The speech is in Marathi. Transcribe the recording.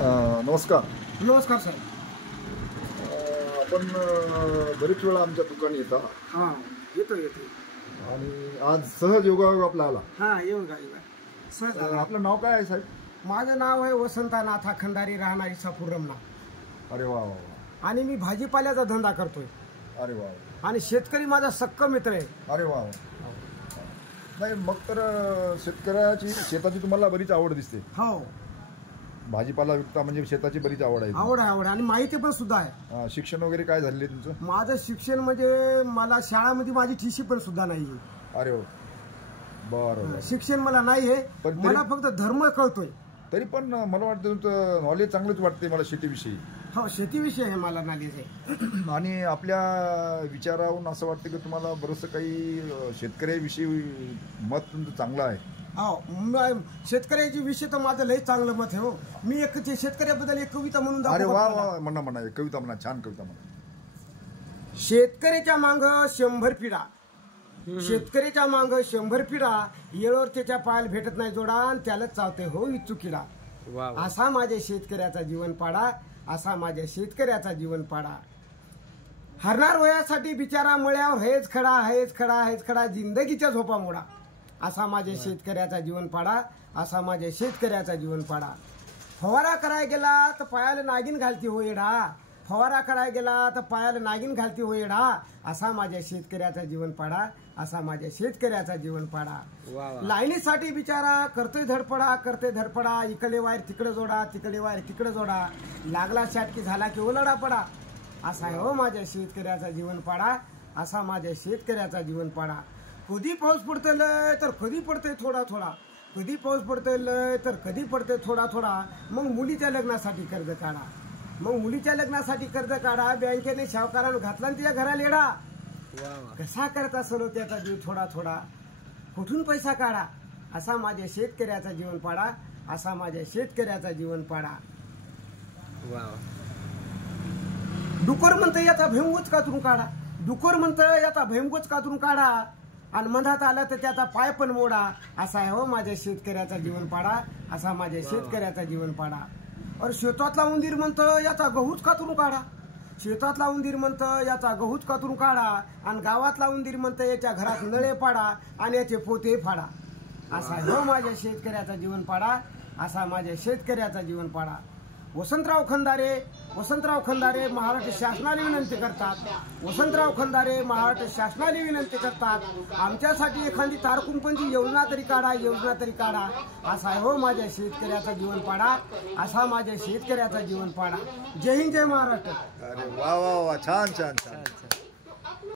नमस्कार. नमस्कार साहेब. आपण बरेच वेळा आमच्या दुकानी येता. हां, येतो आणि आज सहज योगायोग आपला आला. हां, येऊन जा सहज. आपलं नाव काय आहे साहेब? माझं नाव आहे वसंतानाथा खंडारी, राहणारी सापूर रमणा. अरे वा वा वा. आणि मी भाजीपाल्याचा धंदा करतोय. अरे वा. आणि शेतकरी माझा सक्क मित्र आहे. अरे वा वा. नाही मग तर शेताची तुम्हाला बरीच आवड दिसते. हो, भाजीपाला विकता म्हणजे शेताची बरीच आवड आहे. आवड आणि माहिती पण सुद्धा आहे. शिक्षण वगैरे काय झालेलं आहे तुमचं? माझं शिक्षण म्हणजे मला शाळामध्ये माझी टीसी पण सुद्धा नाही. अरे हो, बरं. शिक्षण मला नाही आहे, पण मला फक्त धर्म कळतोय. तरी पण मला वाटतं तुमचं नॉलेज चांगलंच वाटते मला शेतीविषयी. हो, शेतीविषयी आहे मला नॉलेज आहे. आणि आपल्या विचारावरून असं वाटतं की तुम्हाला बरंचसं काही शेतकऱ्याविषयी मत तुमचं चांगलं आहे. हो, शेतकऱ्याची विषय तर माझं लय चांगलं मत आहे. हो, मी एक शेतकऱ्याबद्दल एक कविता म्हणून अरे वा वा. म्हणा कविता म्हणा, छान कविता म्हणा. शेतकऱ्याच्या मांग 100 पिढा, शेतकऱ्याच्या मांग 100 पिढा, येळोर त्याच्या पायाला भेटत नाही जोडा, आणि त्यालाच चावते हो इच्छू किडा. असा माझ्या शेतकऱ्याचा जीवन पाडा, असा माझ्या शेतकऱ्याचा जीवन पाडा. हरणार वयासाठी बिचारा मळ्यावर हेच खडा, जिंदगीच्या झोपा मोडा. असा माझ्या शेतकऱ्याचा जीवन पाडा, असा माझ्या शेतकऱ्याचा जीवन पाडा. फवारा करायला गेला तर पायाला नागिन घालती हो येडा, फवारा करायला गेला तर पायाला नागिन घालती हो येडा. असा माझ्या शेतकऱ्याचा जीवन पाडा, असा माझ्या शेतकऱ्याचा जीवन पाडा. लाईनीसाठी बिचारा करतोय धडपडा, इकडे वायर तिकडे जोडा, तिकडे वायर तिकडे जोडा, लागला शाटकी झाला की ओलडा पडा. असा आहे हो माझ्या शेतकऱ्याचा जीवन पाडा, असा माझ्या शेतकऱ्याचा जीवन पाडा. कधी पाऊस पडतोय लय तर कधी पडतोय थोडा, कधी पाऊस पडतोय लय तर कधी पडतोय थोडा. मग मुलीच्या लग्नासाठी कर्ज काढा, बँकेने सावकारानं घातला आणि तिच्या घराला येडा. कसा करता सलो त्याचा जीव थोडा, कुठून पैसा काढा. असा माझ्या शेतकऱ्याचा जीवन पाडा, असा माझ्या शेतकऱ्याचा जीवन पाडा. डुकर म्हणतं याचा भैमगोच कातरून काढा, आणि मधात आला तर त्याचा पाय पण मोडा. असा आहे हो माझ्या शेतकऱ्याचा जीवन पाडा, असा माझ्या शेतकऱ्याचा जीवन पाडा. और शेतातला उंदीर म्हणतं याचा गहूच कातरून काढा, आणि गावातला उंदीर म्हणतं याच्या घरात नळे पाडा, आणि याचे पोते फाडा. असा आहे हो माझ्या शेतकऱ्याचा जीवन पाडा, असा माझ्या शेतकऱ्याचा जीवन पाडा. वसंतराव खंदारे महाराष्ट्र शासनाला विनंती करतात, आमच्यासाठी एखादी तारकुंपणची योजना तरी काढा. असा आहे हो माझ्या शेतकऱ्याचा जीवन पाडा, असा माझ्या शेतकऱ्याचा जीवन पाडा. जय हिंद, जय महाराष्ट्र. अरे वा वा वा, छान.